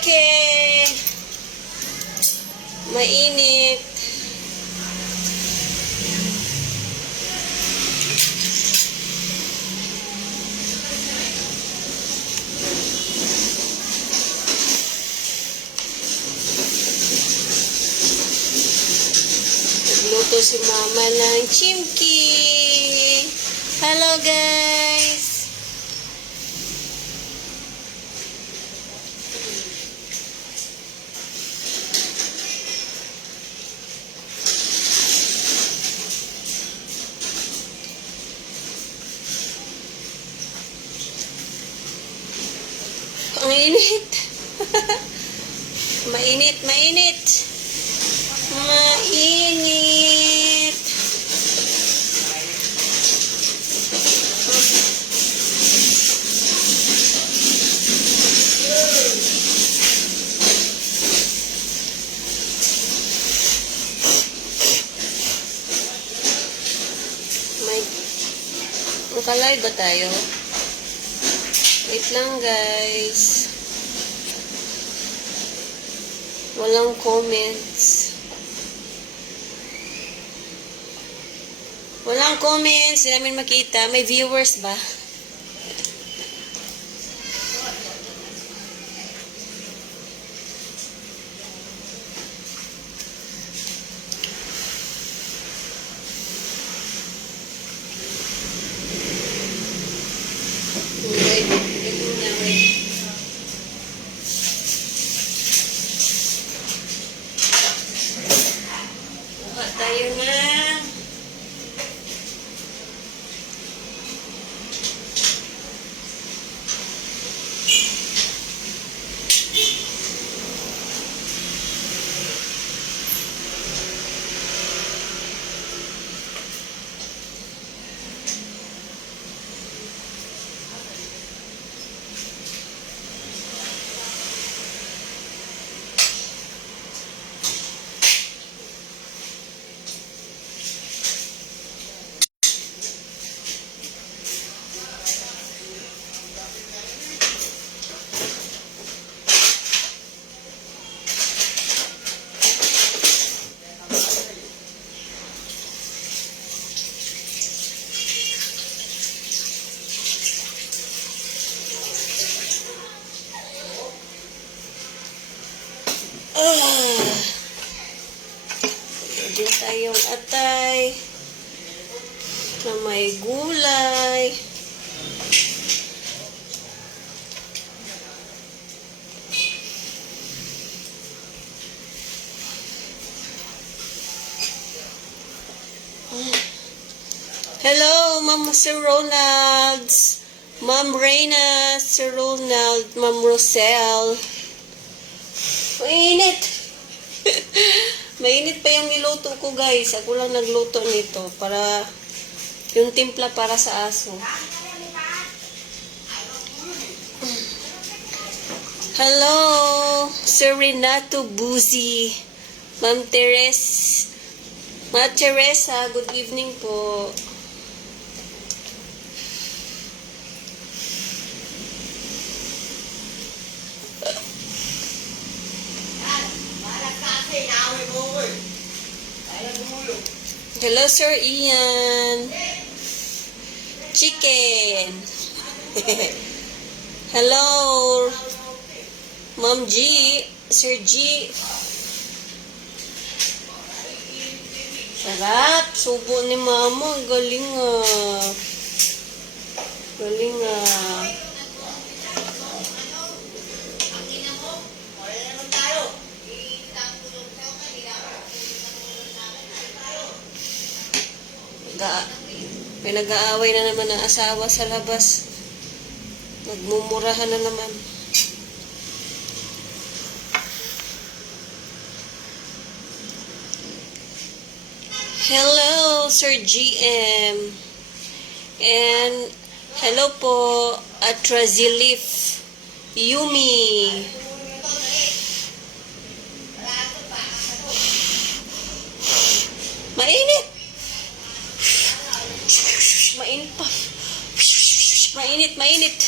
Okay. Mainit. Nagluto si mama ng chimki. Hello guys. Ang init. Mainit, mainit. Mainit. Makalay ba tayo? Wait lang guys. Walang comments. Walang comments. Hindi namin makita. May viewers ba? Tayo na. Meron tayong atay na may gulay. Hello, Ma'am Sir Ronalds, Ma'am Reyna, Sir Ronald, Ma'am Rosel. Mainit. Mainit pa yung niluto ko guys. Ako lang nagluto nito para yung timpla para sa aso. Hello, Sir Renato Buzi, Ma'am Teresa, good evening po. Hello, Sir Ian. Chicken. Hello, Ma'am G. Sir G. Sarap. Subo ni Mama. Galing ah. Galing ah. May nag-aaway na naman ang asawa sa labas. Nagmumurahan na naman. Hello, Sir GM. And hello po, Atrazilif Yumi. Mainit. Mainit pa. Mainit, mainit.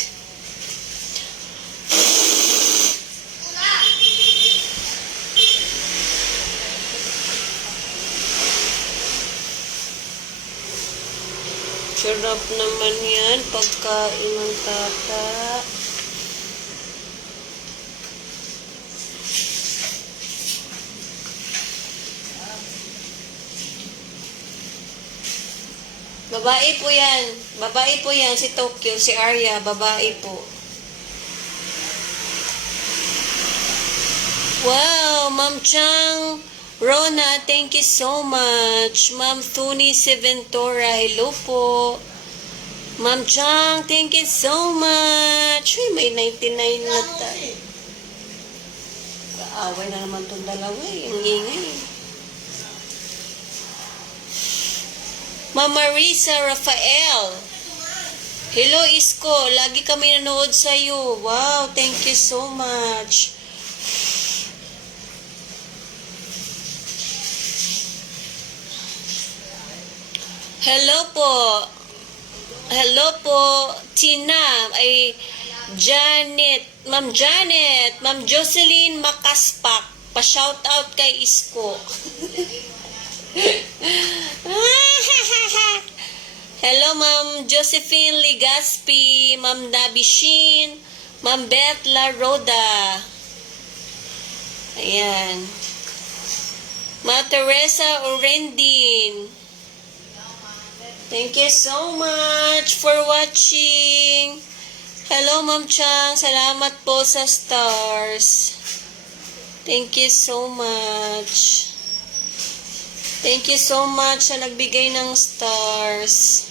Sarap naman yan, pagkain ng tata. Babae po yan. Babae po yan, si Tokyo, si Arya, babae po. Wow, Ma'am Chang, Rona, thank you so much. Ma'am Tuni Seventora, hello po. Ma'am Chang, thank you so much. Uy, may 99 na tayo. Kaaway na naman itong dalawa eh. Ang ingay. Ma'am Marisa Rafael. Hello, Isko. Lagi kami nanood sa'yo. Wow, thank you so much. Hello po. Hello po, Tina. Ay, Janet. Ma'am Janet. Ma'am Jocelyn Makaspak. Pa-shout out kay Isko. Hello, Ma'am Josephine Ligaspi, Ma'am Nabishin, Ma'am Beth La Roda. Ayan. Ma'am Teresa Orendin. Thank you so much for watching. Hello, Ma'am Chang. Salamat po sa stars. Thank you so much. Thank you so much sa nagbigay ng stars.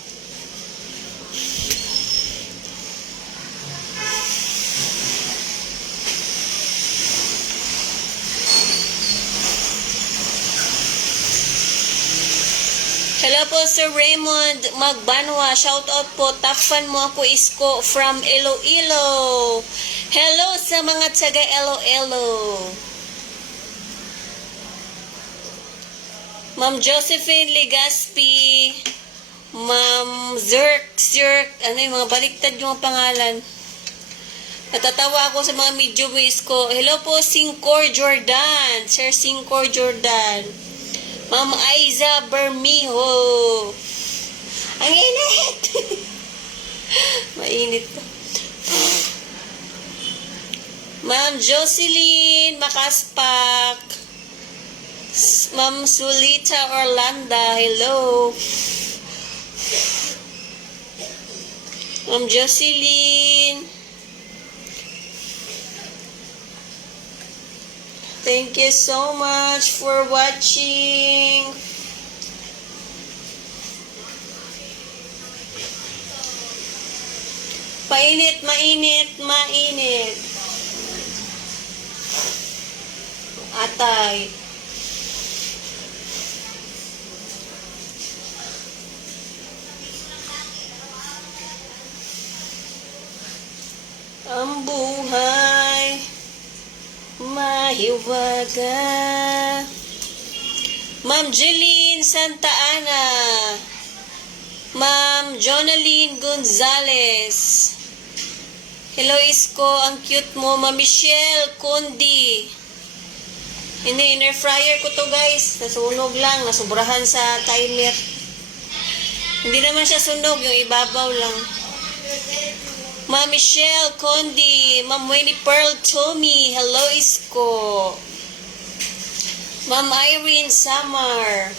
Hello po, Sir Raymond Magbanwa. Shout out po. Top fan mo ako, Isko, from Iloilo. Hello sa mga taga Iloilo. Ma'am Josephine Legaspi, Ma'am Zirk, ano yung mga baliktad yung mga pangalan. Natatawa ako sa mga medyo ko. Hello po, Singcor Jordan, Sir Singcor Jordan. Ma'am Aiza Bermijo. Ang init! Mainit to. Ma'am Jocelyn Makaspak. Ma'am Sulita Orlanda, hello. Ma'am Jocelyn. Thank you so much for watching. Mainit, mainit. Atay. Ang buhay mahiwaga. Ma'am Jeline Santa Ana, Ma'am Jonaline Gonzales. Hello, Isko, ang cute mo. Ma'am Michelle Condi. Inner fryer ko to, guys. Nasunog lang, nasubrahan sa timer. Hindi naman siya sunog, yung ibabaw lang. Ma'am Michelle Condi, Ma'am Winnie Pearl Tommy, hello Isko. Ma'am Irene Samar.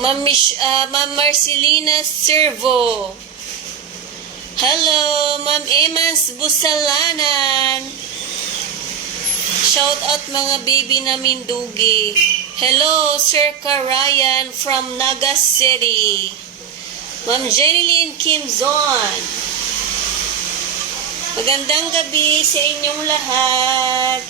Ma'am Marcelina Servo. Hello, Ma'am Emans Busalanan. Shout out mga baby namin dugi. Hello, Sir Karayan from Naga City. Ma'am Jeneline Kimzon. Magandang gabi sa inyong lahat.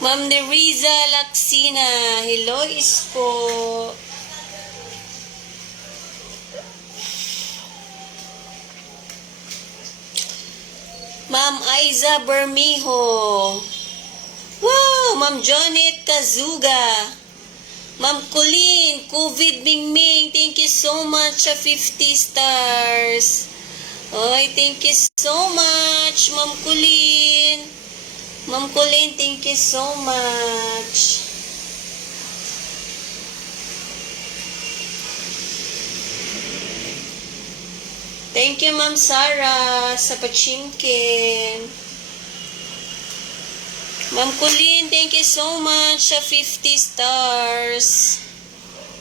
Ma'am Neriza Laksina. Hello, Isko. Ma'am Aiza Bermijo. Wow! Ma'am Jonet Kazuga. Ma'am Colleen, COVID Ming Ming, thank you so much sa 50 stars. Oy, thank you so much, Ma'am Colleen. Ma'am Colleen, thank you so much. Thank you, Ma'am Sarah, sa pachinkin. Ma'am Colleen, thank you so much sa 50 stars.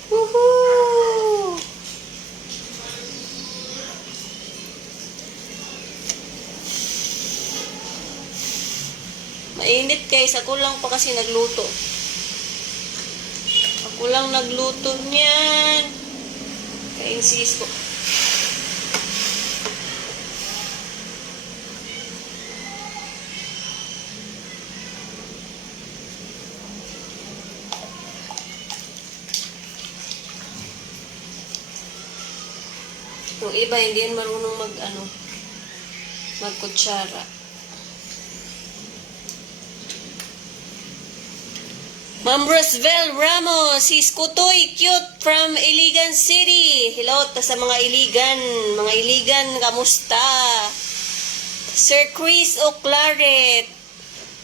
Woohoo! Mainit guys, ako lang pa kasi nagluto. Ako lang nagluto niyan. Ka-insist ko. Yung iba, hindi yan marunong magkutsara. Ma'am Rosvel Ramos, he's Kutoy, cute from Iligan City. Hello sa mga Iligan, kamusta? Sir Chris Oclaret,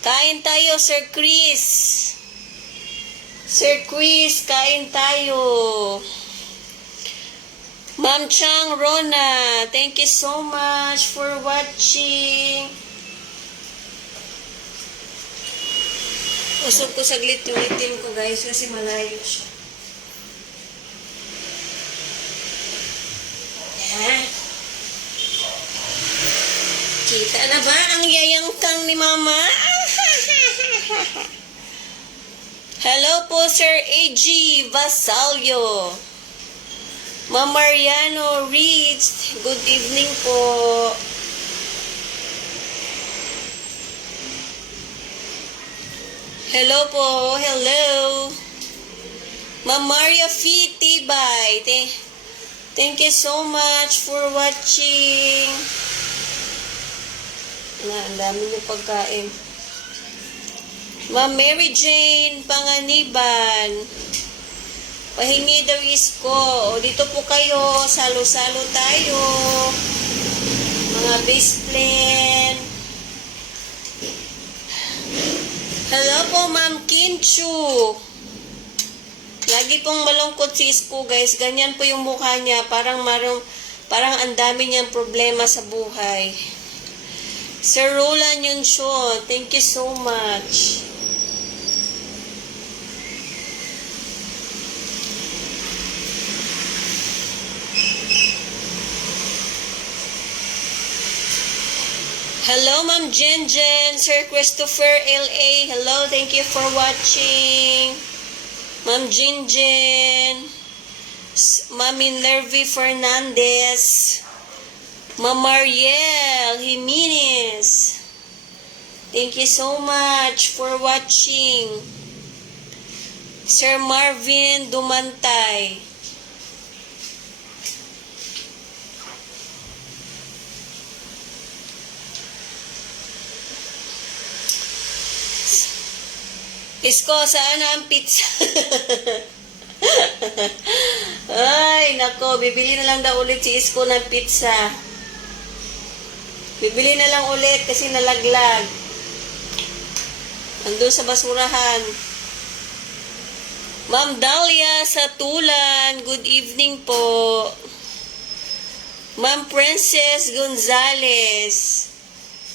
kain tayo, Sir Chris. Sir Chris, kain tayo. Ma'am Chang Rona, thank you so much for watching. Usog ko saglit yung itim ko guys kasi malayo siya. Yan. Kita na ba ang yayangkang ni Mama? Hello po Sir A.G. Vasalio. Ma'am Mariano Reeds, good evening po. Hello po, hello. Ma'am Maria F. Tibay, thank you so much for watching. Ang dami niyo pagkain. Ma'am Mary Jane Panganiban, pahingi daw isko. O, dito po kayo, salo-salo tayo. Mga best friend. Hello po, Ma'am Kinchu. Lagi pong malungkot si Isko, guys. Ganyan po yung mukha niya. Parang ang dami niyang problema sa buhay. Sir Roland Yunsho, thank you so much. Hello, Ma'am Jen, Sir Christopher L.A. Hello, thank you for watching. Ma'am Jen, Ma'am Minervi Fernandez, Ma'am Mariel Jimenez. Thank you so much for watching. Sir Marvin Dumantay. Isko, saan na ang pizza? Ay, nako, bibili na lang daw ulit si Isko ng pizza. Bibili na lang ulit kasi nalaglag. Andun sa basurahan. Ma'am Dahlia sa Tulan, good evening po. Ma'am Princess Gonzales,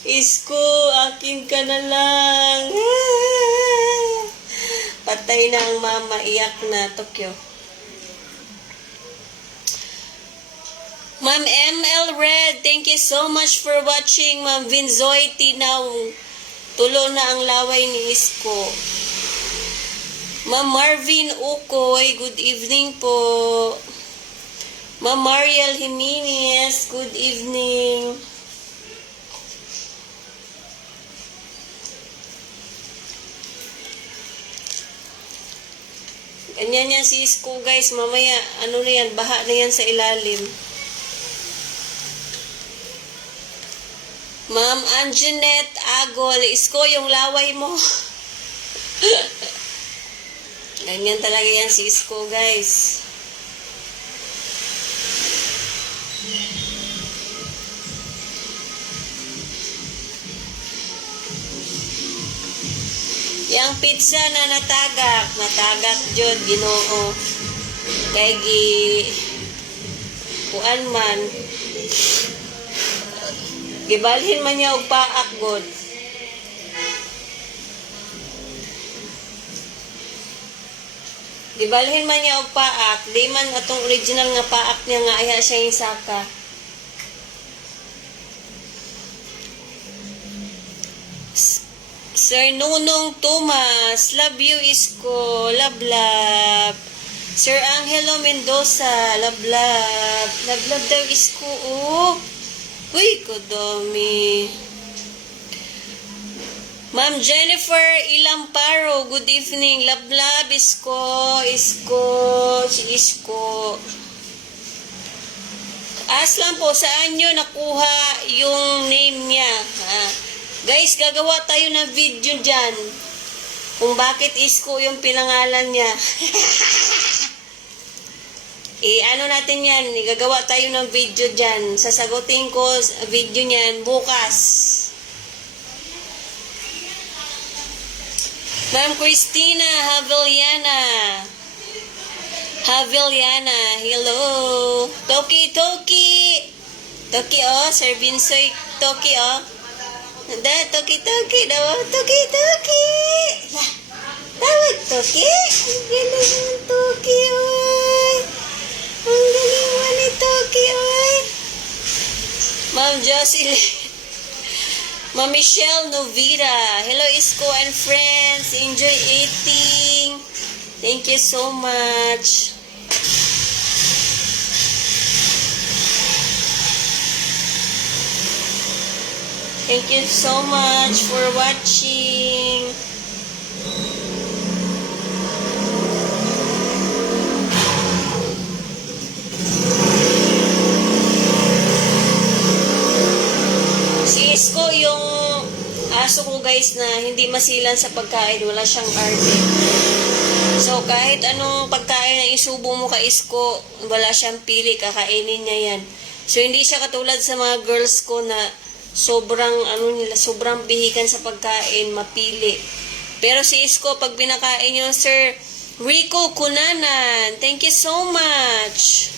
Isko, akin ka na lang. Patay na ang mama, iyak na, Tokyo. Ma'am ML Red, thank you so much for watching. Ma'am Vinzoy Tinaw, tulo na ang laway ni Isko. Ma'am Marvin Ukoy, good evening po. Ma'am Mariel Jimenez, good evening. Ganyan yan si Isko, guys. Mamaya, ano na yan, baha na yan sa ilalim. Ma'am Anjanette Agol, Isko, yung laway mo. Ganyan talaga yan si Isko, guys. Yang pizza na natagak jud Ginoo. Kay kuan man. Gibalhin man niya og paak god. Gibalhin man niya og paak, di man atong original nga paak niya nga aya siya yung saka. Sir Nunong Tomas, love you Isko, love love. Sir Angelo Mendoza, love love. Love love daw Isko, oh. Uy, kodami. Ma'am Jennifer Ilamparo, good evening. Love love Isko, si Isko. Ask lang po, saan nyo nakuha yung name niya? Ha? Guys, gagawa tayo ng video dyan. Kung bakit Isko yung pinangalan niya. Ano natin yan, gagawa tayo ng video dyan. Sasagutin ko video niyan bukas. Ma'am Christina Haviliana, hello. Toki, oh, Sir Binsoy, Toki, oh. Toki daw. Toki. Tawag Toki. Ang galing ng Toki, oy. Ang galing mo ni Toki, oy. Ma'am Jocelyn. Ma'am Michelle Novira. Hello, Isko and friends. Enjoy eating. Thank you so much. Thank you so much for watching. Si Isko yung aso ko guys na hindi masilan sa pagkain, wala siyang arte. So kahit anong pagkain na isubo mo kay Isko, wala siyang pili, kakainin niya yan. So hindi siya katulad sa mga girls ko na sobrang bihikan sa pagkain, mapili. Pero si Isko, pag pinakain nyo, Sir Rico Cunanan, thank you so much.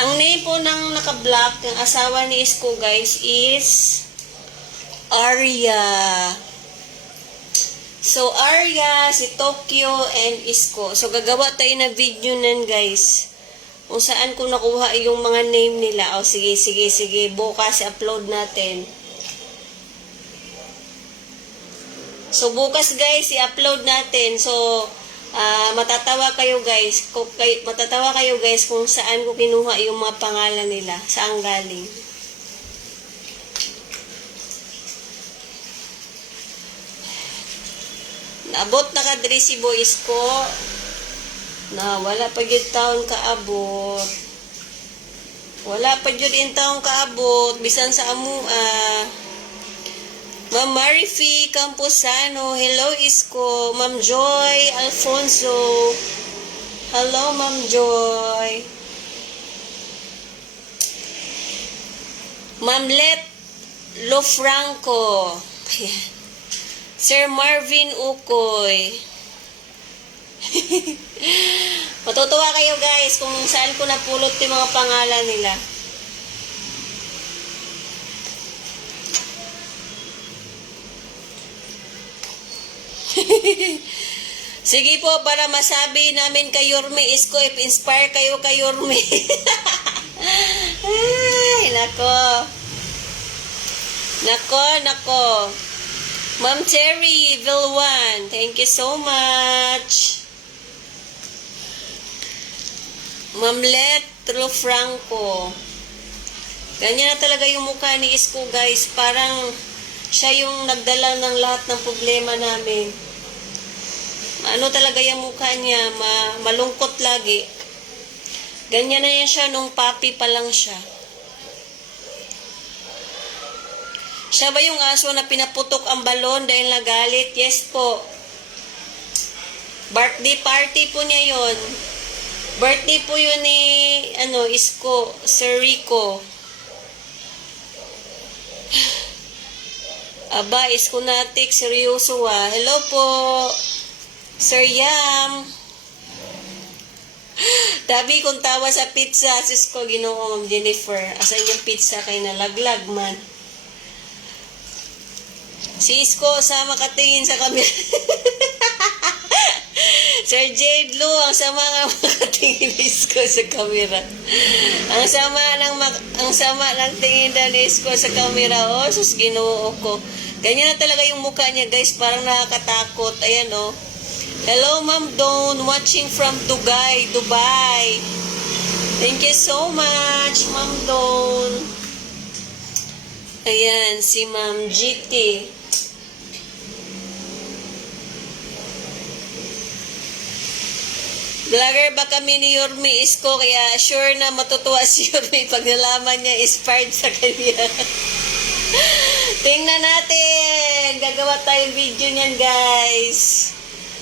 Ang name po ng naka-block, ng asawa ni Isko, guys, is Arya. So, Arya, si Tokyo, and Isko. So, gagawa tayo na video nan, guys. Kung saan ko nakuha yung mga name nila. O, sige. Bukas, upload natin. So, bukas, guys, i-upload natin. So, matatawa kayo, guys. Kung saan ko kinuha yung mga pangalan nila. Saan galing. Naabot na ka diri si Boys ko. Na wala pa gyud taon kaabot. Wala pa gyud in taon kaabot bisan sa amua. Ma'am Marifi Camposano, hello Isko. Ma'am Joy Alfonso, hello Ma'am Joy. Ma'am Let Lofranco, Sir Marvin Ukoy. Matutuwa kayo guys kung saan ko napulot yung mga pangalan nila. Sige po, para masabi namin kay Yorme Isko, if inspire kayo kay Yorme. Ay, nako. Ma'am Terry Vilwan, thank you so much. Ma'am Let Franco. Ganyan na talaga yung mukha ni Isko, guys. Parang siya yung nagdala ng lahat ng problema namin. Ano talaga yung mukha niya, malungkot lagi. Ganyan na yan siya nung papi pa lang siya. Siya ba yung aso na pinaputok ang balon dahil nagalit? Yes po. Birthday party po niya yon. Birthday po yun ni, Isko, Sir Rico. Aba, Isko Natik, seryoso ah. Hello po, Sir Yam. Tabi kong tawa sa pizza, sis ko, Ginoo Ma'am Jennifer. Asan yung pizza kay nalaglag man? Si Isko, sama katingin sa camera. Sir Jade Lu, ang sama nga makatingin ni Isko sa camera. Ang sama ng tingin daw ni Isko sa camera. Oh, sus, Ginoo ko. Ganyan na talaga yung mukha niya, guys. Parang nakakatakot. Ayan, oh. Hello, Ma'am Dawn. Watching from Dubai. Thank you so much, Ma'am Dawn. Ayan, si Ma'am GT. Vlogger ba kami ni Yorme Isko, kaya sure na matutuwa si Yorme pag nalaman niya inspired sa kanya. Tingnan natin. Gagawa tayong video niyan, guys.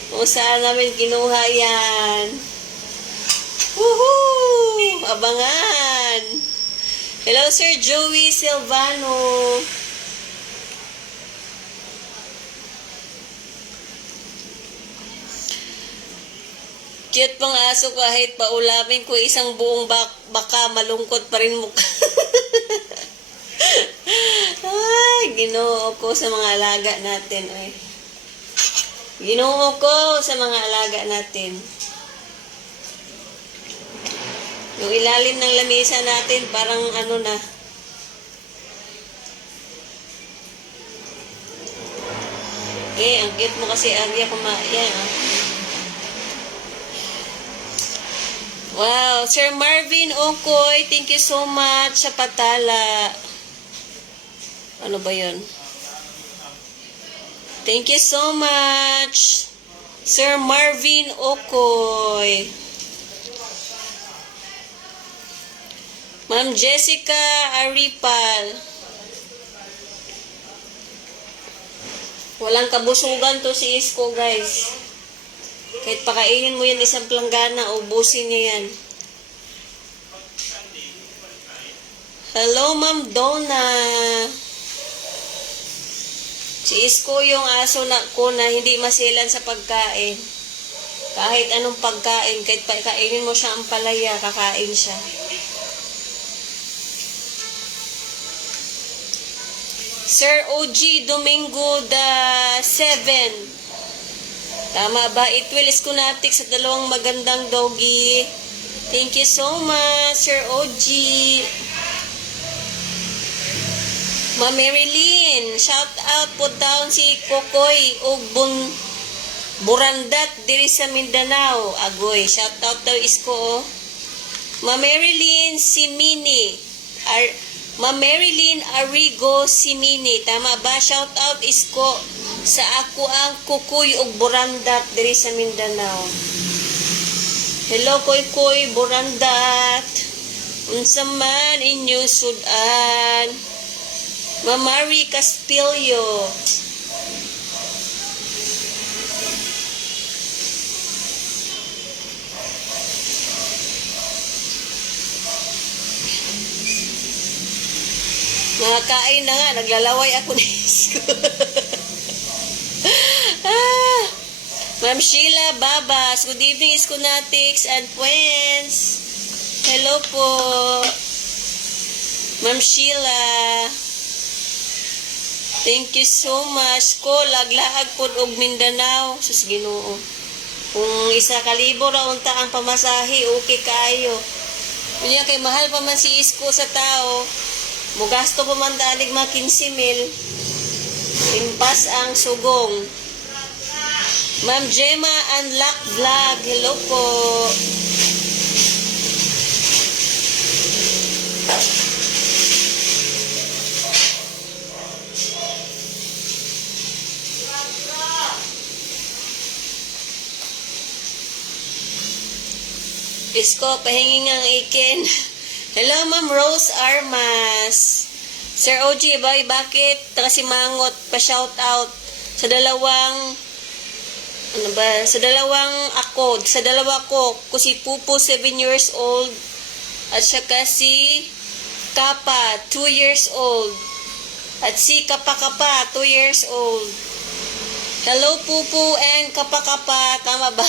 Kung saan namin kinuha yan. Woohoo! Abangan! Hello, Sir Joey Silvano. Cute pang aso kahit paulamin ko isang buong baka malungkot pa rin mukha. Ay, Ginoo ko sa mga alaga natin. Ay. Ginoo ko sa mga alaga natin. Yung ilalim ng lamesa natin, parang ano na. Ang cute mo kasi, Arya, yan. Wow, Sir Marvin Okoy, thank you so much sa patala. Ano ba yun? Thank you so much, Sir Marvin Okoy. Ma'am Jessica Aripal. Walang kabusugan to si Isko, guys. Kahit pakainin mo yan isang planggana, ubusin niya yan. Hello, Ma'am Donna. Si Isko yung aso ko na hindi masilan sa pagkain. Kahit anong pagkain, kahit pakainin mo siya ang palaya, kakain siya. Sir OG Domingo the 7. Tama ba? Itwil Iskunatik sa dalawang magandang doggy. Thank you so much, Sir OG. Ma Marilyn, shout out po down si Kokoy o Burandat diri sa Mindanao. Agoy, shout out daw Isko. Ma Marilyn Simini. Ma Marilyn Arrigo Simini. Tama ba? Shout out Isko sa ako ang Kukoy ug Burandat diri sa Mindanao. Hello Koy Burandat. Unsa man inyo sudan? Mamari Castillo. Nakakain na nga, naglalaway ako ni Isko. Ma'am Sheila Babas, good evening Iskunatics and friends. Hello po. Ma'am Sheila. Thank you so much. Ko, laglaag po og Mindanao. Sus Ginoo. Kung 1,000 ra unta ang pamasahe, okay kayo. Unya kay mahal pa man si Isko sa tao. Mugasto pa man dalig mga 15,000. Impas ang sugong. Ma'am Gemma Unlock Vlog. Hello po. Isko, pahingin ang ikin. Hello, Ma'am Rose Armas. Sir OG, bakit kasi mangot pa shout out sa dalawang ano ba, sa dalawa ko si Pupo 7 years old at saka si Kapa 2 years old at si Kapa 2 years old. Hello Pupo and Kapa, tama ba?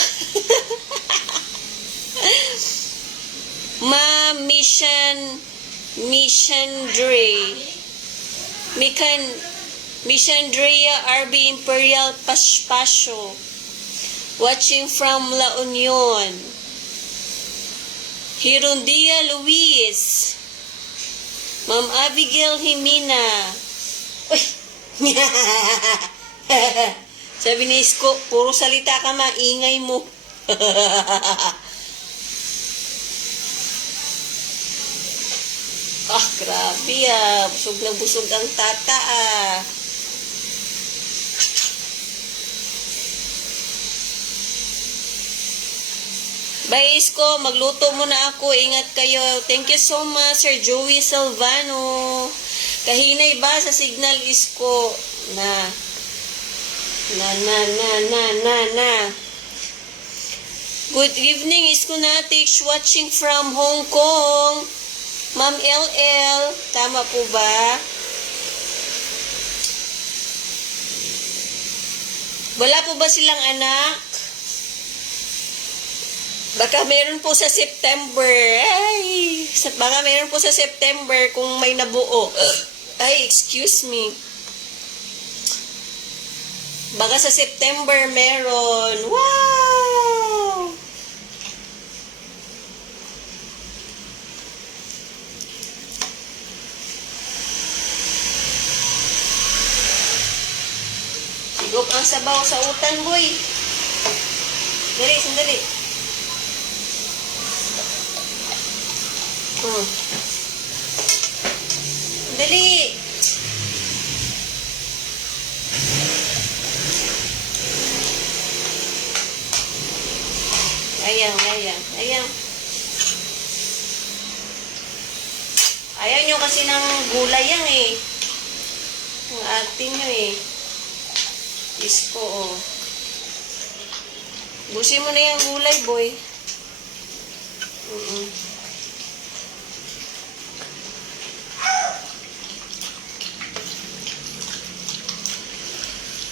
Ma Mishandrea RB Imperial Paspacio watching from La Union. Hirondia Luis, Ma'am Abigail Jimena. Uy! Sabi ni Isko, puro salita ka, maingay mo. Grabe busog na busog ang tata Bye Isko, magluto muna ako. Ingat kayo. Thank you so much, Sir Joey Salvano. Kahinay ba sa signal Isko? Na. Good evening, Isko Natix, watching from Hong Kong. Ma'am LL, tama po ba? Wala po ba silang anak? Baka meron po sa September. Baka meron po sa September kung may nabuo. Excuse me. Baka sa September meron. Wow! Sigop ang sabaw sa utan, boy. Dali, sandali. Dali. Ayan. Ayaw nyo kasi ng gulay yan Ang acting nyo Isko, Busin mo na yung gulay, boy.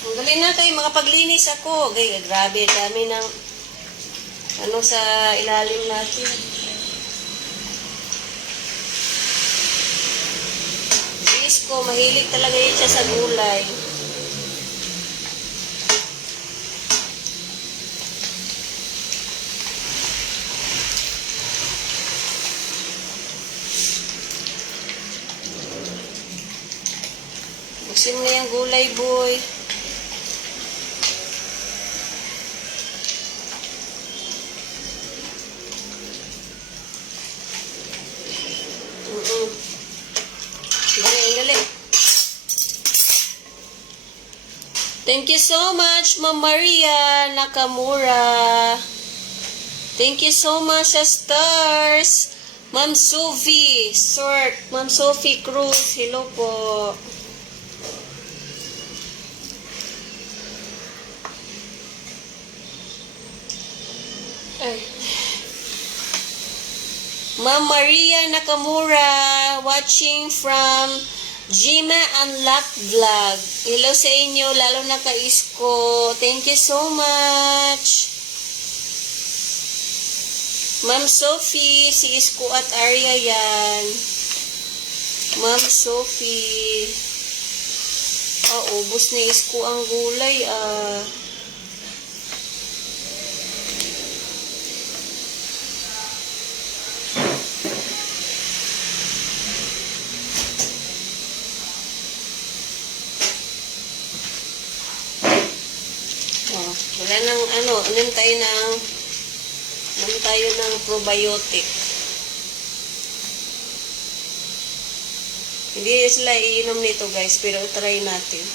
Ang galing na kayo, makapaglinis ako. Grabe, dami ng sa ilalim natin. Si Isko, mahilig talaga yun siya sa gulay. Buksin mo yung gulay, boy. Dali. Thank you so much, Ma'am Maria Nakamura. Thank you so much sa stars. Ma'am Sophie Ma'am Sophie Cruz. Hello po. Ma'am Maria Nakamura, watching from Jima Unlock Vlog. Hello sa inyo, lalo na ka Isko. Thank you so much. Ma'am Sophie, si Isko at Arya yan. Ma'am Sophie. Ubos ni Isko ang gulay Wala nang unin tayo ng probiotic. Hindi sila iinom nito guys, pero try natin.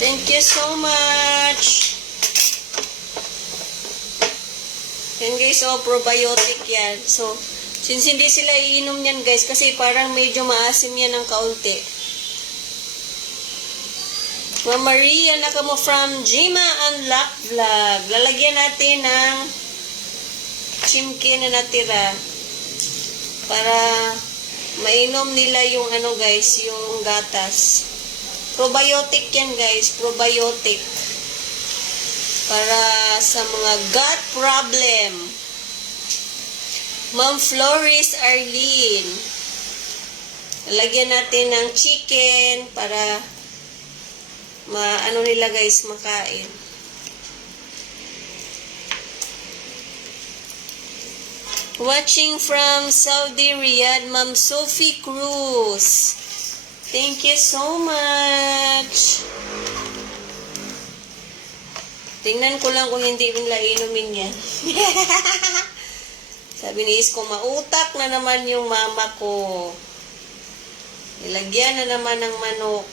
Thank you so much. Yan guys, oh, probiotic yan. So, since hindi sila iinom yan guys, kasi parang medyo maasim yan ng kaunti. Ma'am Maria, nakamo from Jima Unlock Vlog. Lalagyan natin ng chimki na natira para mainom nila yung ano guys, yung gatas. Probiotic yan guys, probiotic. Para sa mga gut problem. Ma'am Floris Arlene. Lagyan natin ng chicken para ano nila guys, makain. Watching from Saudi Riyadh, Ma'am Sophie Cruz. Thank you so much. Tingnan ko lang kung hindi nila inumin yan. Sabi ni Isko, mautak na naman yung mama ko. Nilagyan na naman ng manok.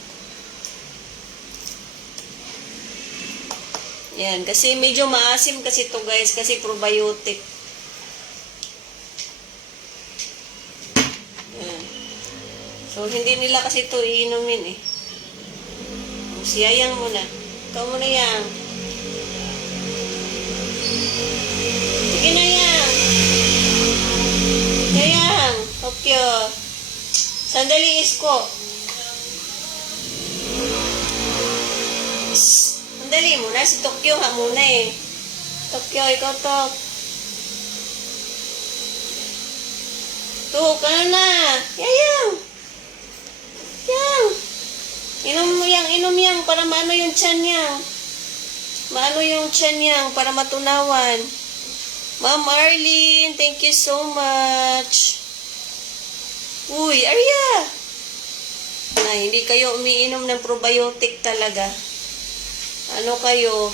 Yan, kasi medyo maasim kasi to guys, kasi probiotic. Yan. So, hindi nila kasi to iinumin eh. Si Yayang muna. Ikaw muna yan. Sige na yan. Yayang. Tokyo. Sandali, Isko. Sandali muna. Si Tokyo ha muna eh. Tokyo, ikaw to. Tuh, ka na. Yayang. Yang. Inom yang para maano yung tiyan yang. Maano yung tiyan yang para matunawan. Ma'am Arlene, thank you so much. Uy, Arya. Na, hindi kayo umiinom ng probiotic talaga. Ano kayo?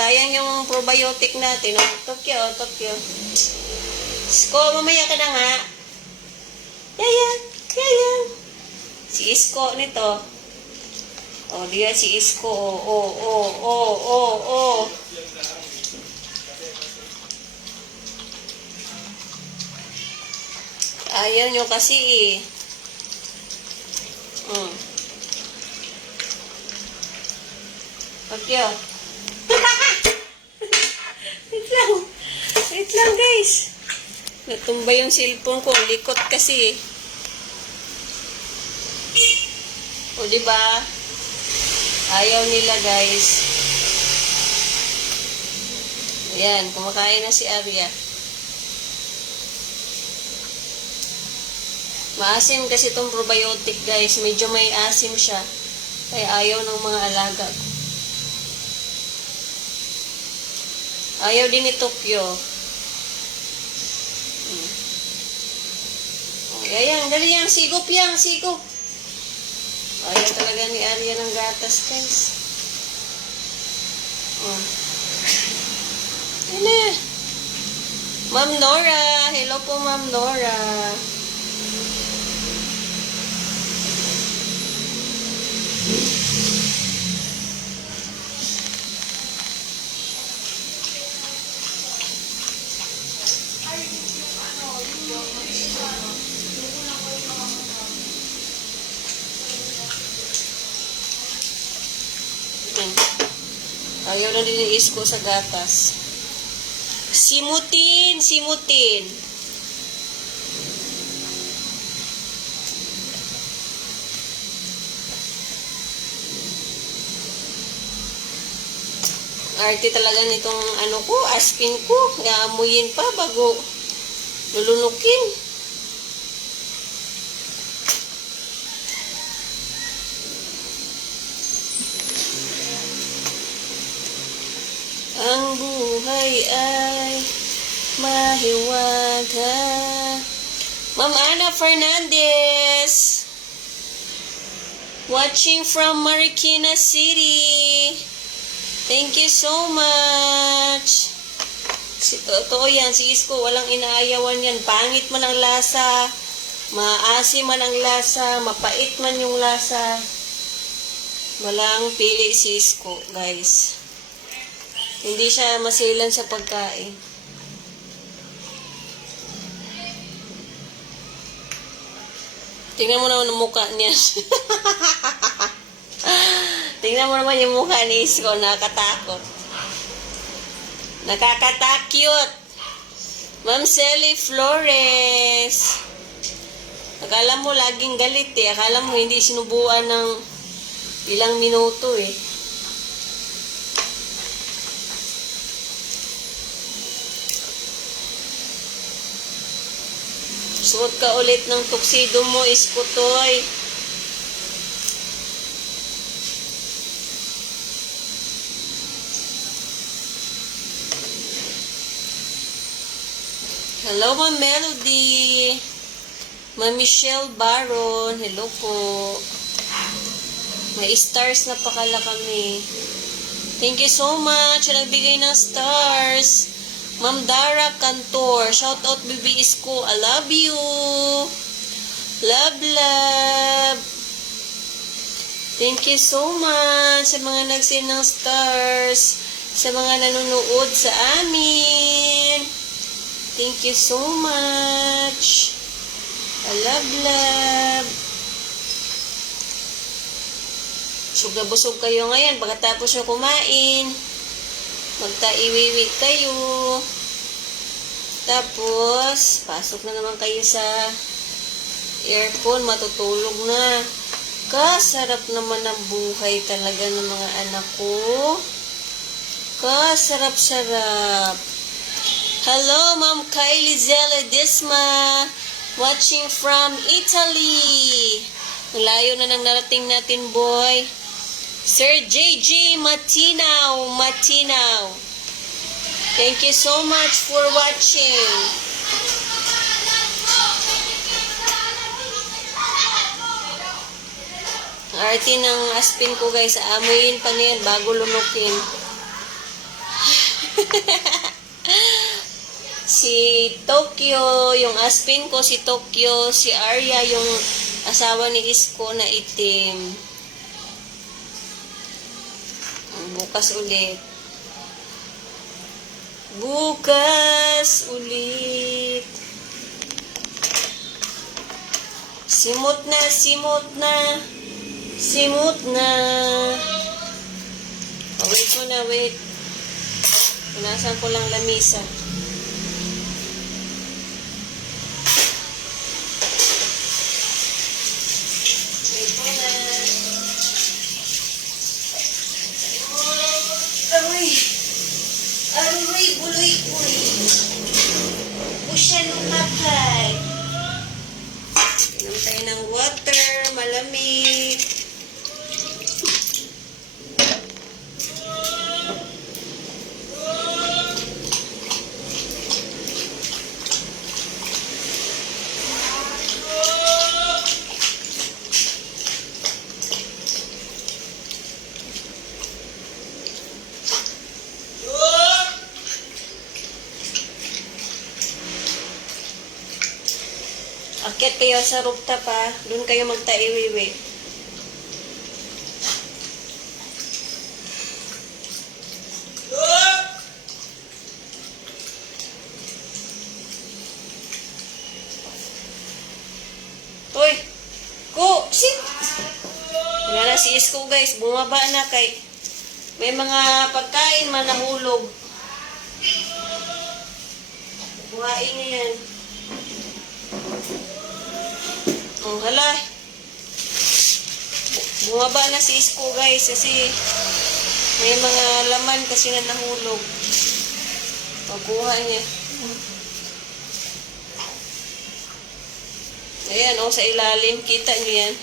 Sayang yung probiotic natin. Oh, Tokyo, Tokyo. Isko, mamaya ka na nga. Yayang, Yayang. Si Isko nito. Oh, diya si Isko. Oh. Ayaw nyo kasi eh. Tokyo. Wait lang guys. Natumba yung cellphone ko. Likot kasi eh. O diba? Ayaw nila guys. Ayan, kumakain na si Arya. Maasim kasi itong probiotic guys. Medyo may asim siya. Kaya ayaw ng mga alaga. Ayaw din ni Tokyo. Ayan, dali yan. Sigop yan, sigop. Ayaw talaga ni Arya ng gatas guys. Ayan. Ma'am Nora. Hello po Ma'am Nora. Ayaw na din yung Isko sa gatas. Simutin. Arte talaga nitong ano ko, aspin ko. Naamuyin pa bago lulunukin. Ang buhay ay mahiwaga. Ma'am Ana Fernandez. Watching from Marikina City. Thank you so much. Totoo yan, si Isko, walang inaayawan yan. Pangit man ang lasa, maasim man ang lasa, mapait man yung lasa. Walang pili si Isko, guys. Hindi siya masilan sa pagkain. Tingnan mo naman ang mukha niya. Tingnan mo naman yung mukha ni Isko. Nakakatakot. Nakakatakyot. Ma'am Sally Flores. Akala mo laging galit eh. Akala mo hindi sinubuan ng ilang minuto eh. Suot ka ulit ng tuxedo mo, Isko Toy. Hello, Ma'am Melody. Ma'am Michelle Baron. Hello po. May stars na pakala kami. Thank you so much. Nagbigay ng stars. Ma'am Dara Cantor. Shout out, Bibi Isko. I love you. Love, love. Thank you so much sa mga nag-send ng stars. Sa mga nanonood sa amin. Thank you so much. I love, love. Busog na busog kayo ngayon. Pagkatapos nyo kumain, magtaiwiwi kayo. Tapos, pasok na naman kayo sa aircon. Matutulog na. Kasarap naman ang buhay talaga ng mga anak ko. Kasarap-sarap. Hello, Ma'am Kylie Zella Disma. Watching from Italy. Ang layo na nang narating natin, boy. Sir JG Matinaw. Thank you so much for watching. Arte ng aspin ko, guys. Amuyin pa niyan bago lunukin. Si Tokyo, yung aspin ko, si Tokyo, si Arya, yung asawa ni Isko na itim. Bukas ulit. Bukas ulit. Simot na, simot na. Simot na. Oh, wait mo na, wait. Punasan ko lang lamisa. Aroy, buloy-buloy. Pusya nung kapay. Inom tayo ng water, malamig. Akyat kayo sa rooftop ha. Doon kayo magtaiwiwi. Hoy! Ko! Sit! Nga na si Isko, guys. Bumaba na kay may mga pagkain man nahulog. Buhain niya yan. Oh, hala. Bumaba na si Isko, guys, kasi may mga laman kasi na nahulog. Pagkuha niya. Ayan, oh, sa ilalim. Kita niyo yan.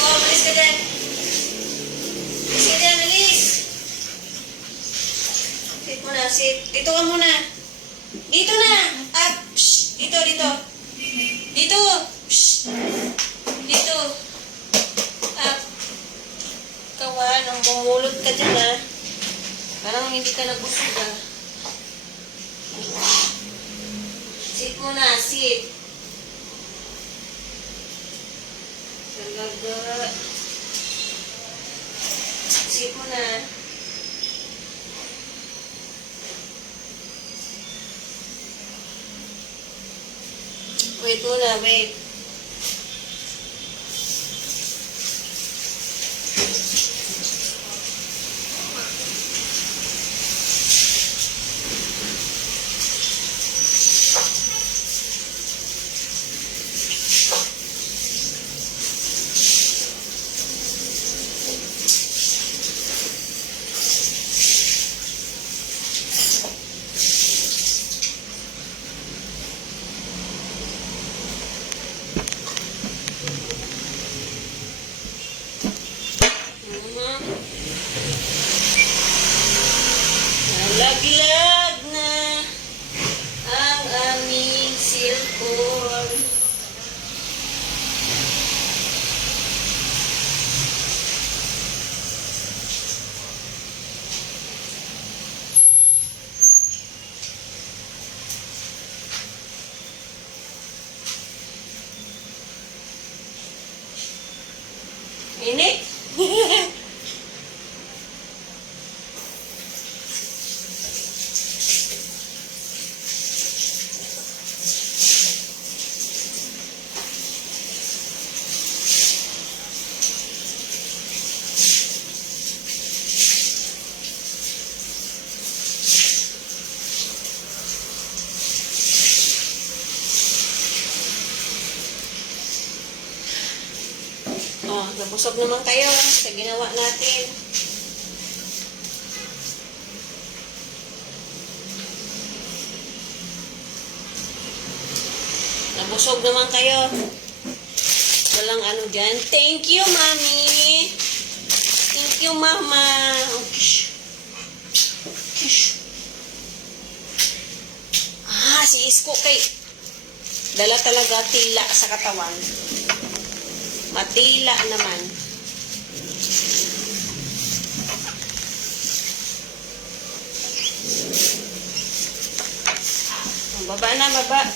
Alis ka dyan. Alis ka dyan, alis. Sit mo na, sit. Dito ka muna. Dito na. Up. Shh. Dito, dito. Dito. Shh. Dito. Up. Kawan, ang bumulot ka dyan, ha. Parang hindi ka nabusog ah. Sit mo na, sit. Talaga. Sit mo na. Wait muna, wait. Nalaglag na ang aming cellphone. Init? Oh, nabusog naman kayo sa ginawa natin. Nabusog naman kayo. Walang ano dyan. Thank you, Mami. Thank you, Mama. Oh, kish. Kish. Ah, si Isko kay dala talaga tila sa katawan. Matila naman. Baba na, baba.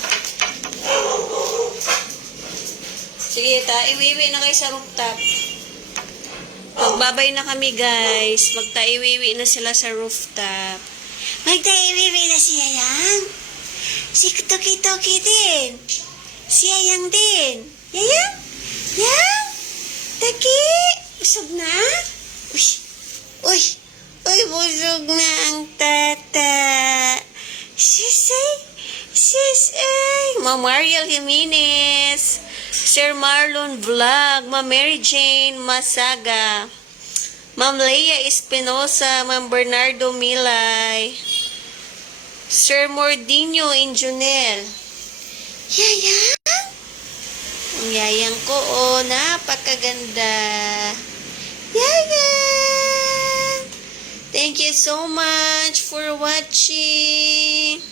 Sige, iwiwi na kayo sa rooftop. Magbabay na kami, guys. Magta-iwiwi na sila sa rooftop. Magta-iwiwi na si Yayang. Si Toki-Toki din. Si Yayang din. Yayang? Yang? Taki? Busog na? Uy! Uy! Uy, busog na ang tata. Sisay! Sisay! Ma'am Mariel Jimenez. Sir Marlon Vlog. Ma'am Mary Jane Masaga. Ma'am Leia Espinosa. Ma'am Bernardo Milay. Sir Mordinho Injonel. Yaya? Ang yayang ko, oh, napakaganda. Yayang! Thank you so much for watching.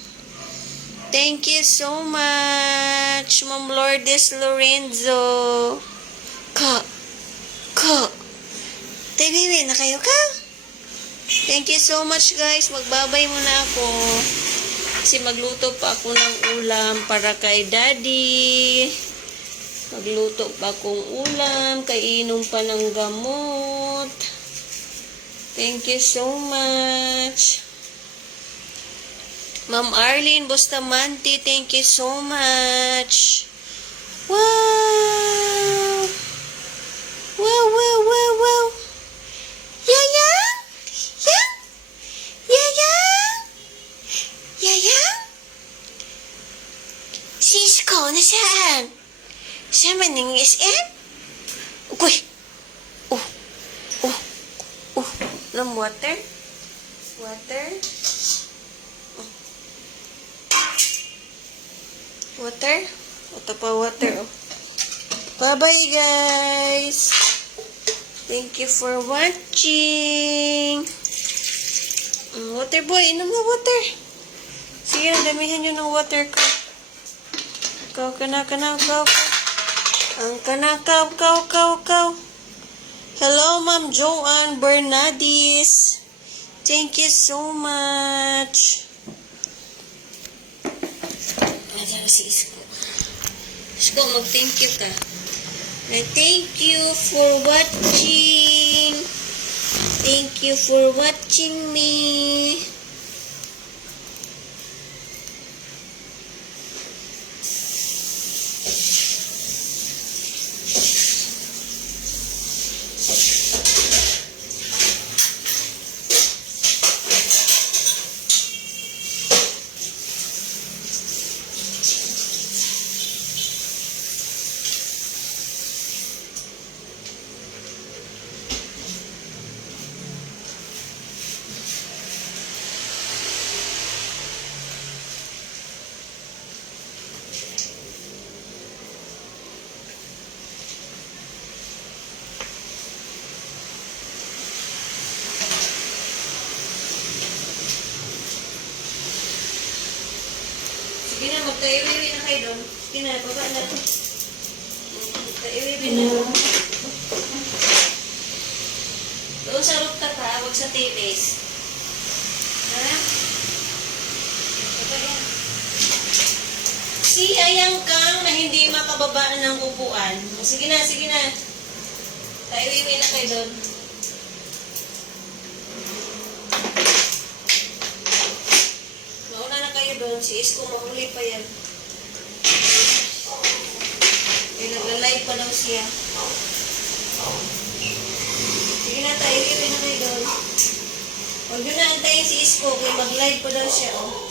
Thank you so much, Ma'am Lourdes Lorenzo. Ka. Bibi, na kayo ka? Thank you so much, guys. Magbabay muna ako. Kasi magluto pa ako ng ulam para kay Daddy. Magluto pa akong ulam, kainom pa ng gamot. Thank you so much. Ma'am Arlene Bustamante, thank you so much. Wow! Wow! Yayang? Yayang? Cisco, nasaan? Sama ng SM? Uy! Ng water? Water? Water? Ito pa water, oh. Bye-bye, guys! Thank you for watching! Water boy, inom na water! Sige, damihan nyo ng water ko. Kaw. Ang kaw. Hello, Ma'am Joanne Bernadis. Thank you so much. Ayan si Isko. Isko, mag-thank you ka. Thank you for watching. Thank you for watching me. Sige na, magka-iwiwi na kayo doon. Sige na, baba na to. Magka-iwiwi na. Doon sa rooftop ha, huwag sa terrace. Ha? Baba yan. Si Ayang Kang na hindi makababaan ng upuan. Sige na, sige na. Ka-iwiwi na kayo doon. Doon, si Isko mahuli pa yan. Nagla-live pa daw siya. Sige na tayo, iwiwi na kayo doon. Huwag nyo na antayin si Isko, kaya mag-live pa daw siya, oh.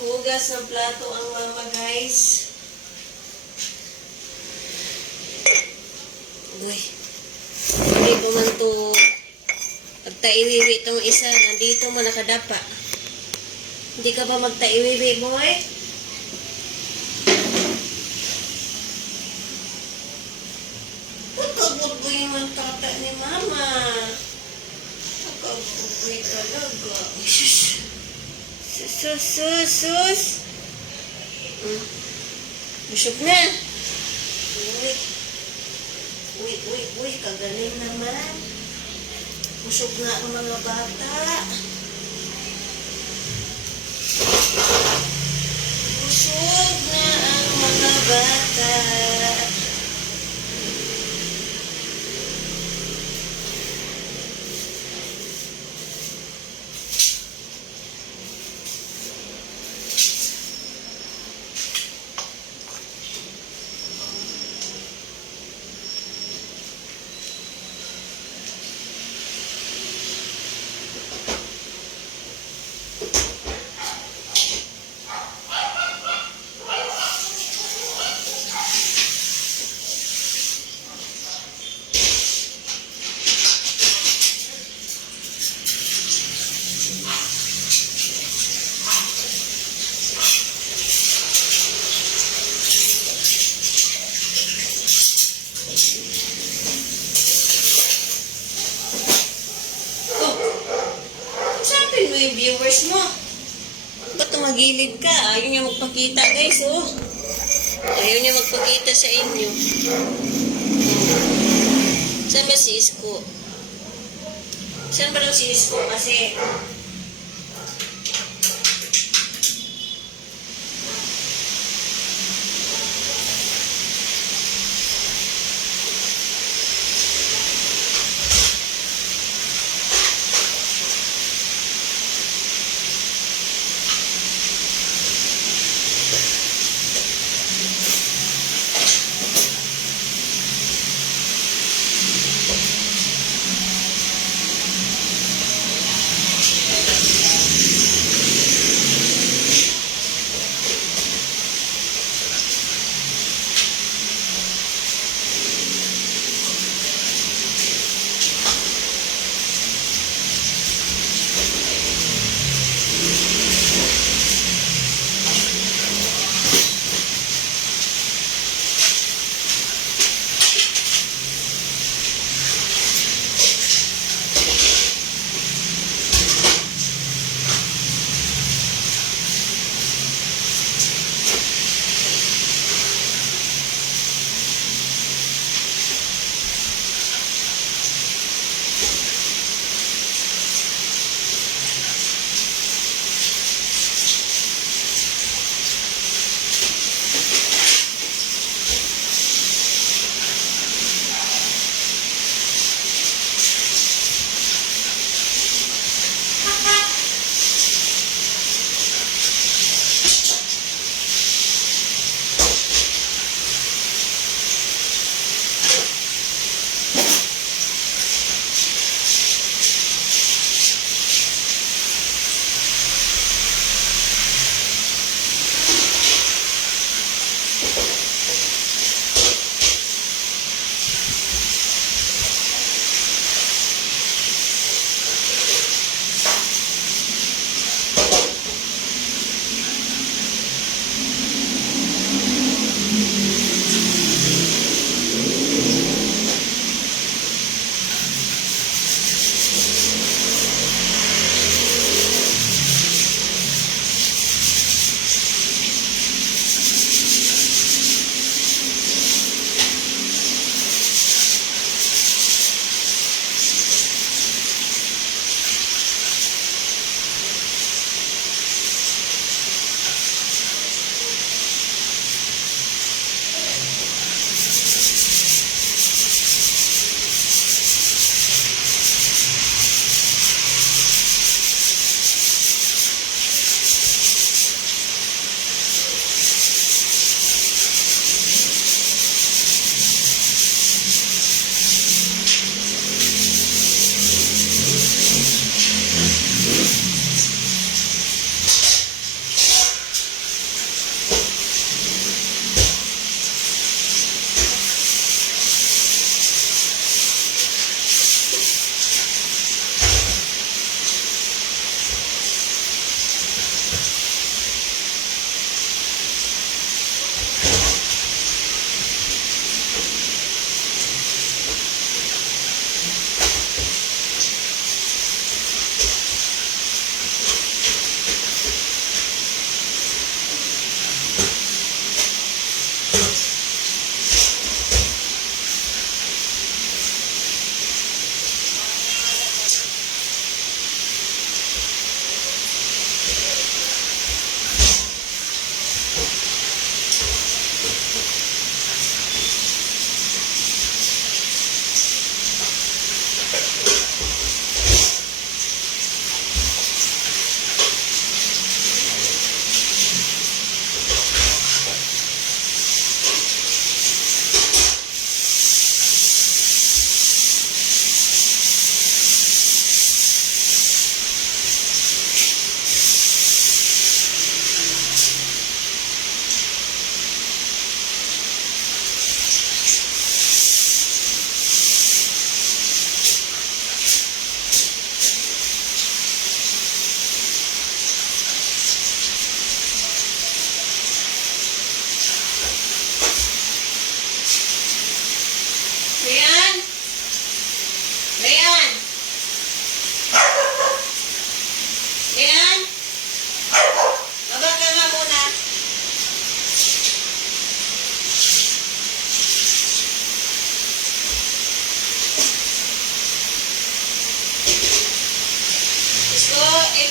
Hugas ng plato ang mama, guys. Uy. Hindi ko man to magtaiwiwi itong isa. Nandito mo nakadapa. Hindi ka ba magtaiwiwi, boy? Pagkabuboy man tata ni mama. Pagkabuboy talaga. Sus. Busog na. Uy, kagaling naman. Busog na ang mga bata. Busog na ang mga bata. Yung viewers mo. Ba't tumagilid ka? Ayaw niya magpakita, guys, oh. Ayaw niya magpakita sa inyo. Saan ba si Isko? Saan ba daw si Isko? Kasi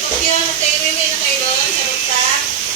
Sofia, matay may na kayo doon sa rooftop.